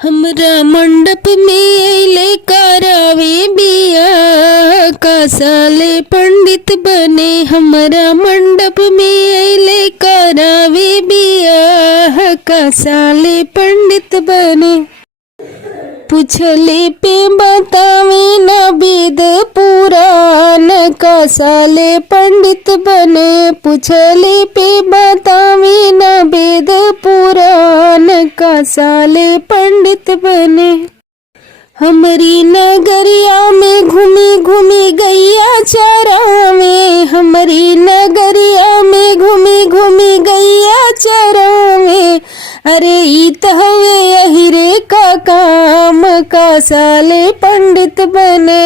हमरा मंडप में अइले करावे बियाह का साले पंडित बने। हमरा मंडप में अइले करावे बियाह का साले पंडित बने। पूछले पे बतावे न वेद पुराण का साले पंडित बने। पूछले पे बतावे न वेद पुराण का साले पंडित बने। हमरी नगरिया में घूमी घूमी गैया चरावे। हमरी नगरिया में घूमी घूमी गैया चरावे। अरे ई त हवे अहिरे का काम का साले पंडित बने।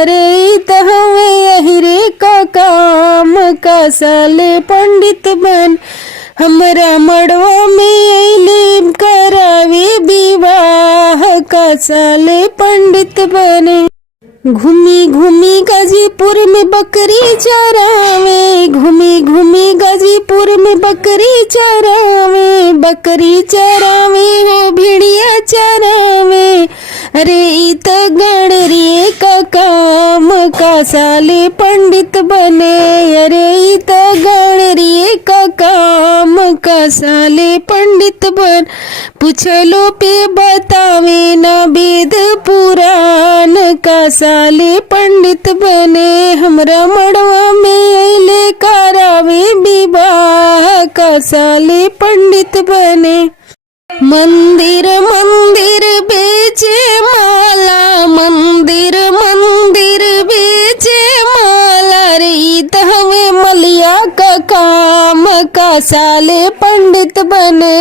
अरे ई त हवे अहिरे का काम का साले पंडित बन। हमरा मड़वा में अइले करावे विवाह का साले पंडित बने। घूमी घूमी गाजीपुर में बकरी चरावे। घूमी घूमी गाजीपुर में बकरी चरावे। बकरी चरावे हो भेड़िया चरावे। अरे ई त गणरिए का काम का साले पंडित बने। अरे ई त गणरिए का काम का साले पंडित बन। पूछलो पे बतावे न वेद पुराण का साले पंडित बने। हमरा मड़वा में अइले करावे विवाह का साले पंडित बने। मंदिर मंदिर बेचे माला। मंदिर मंदिर बेचे माला। रे ई त हवे मलिया का काम का साले पंडित बने।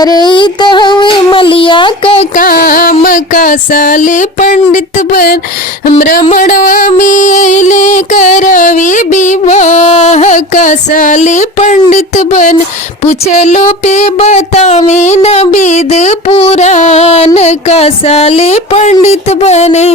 अरे ई त हवे मलिया का काम का साले पंडित बन। हमरा मड़वा में अइले करावे विवाह का साले पंडित बन। पूछलो पे बतावे न वेद पुराण का साले पंडित बने।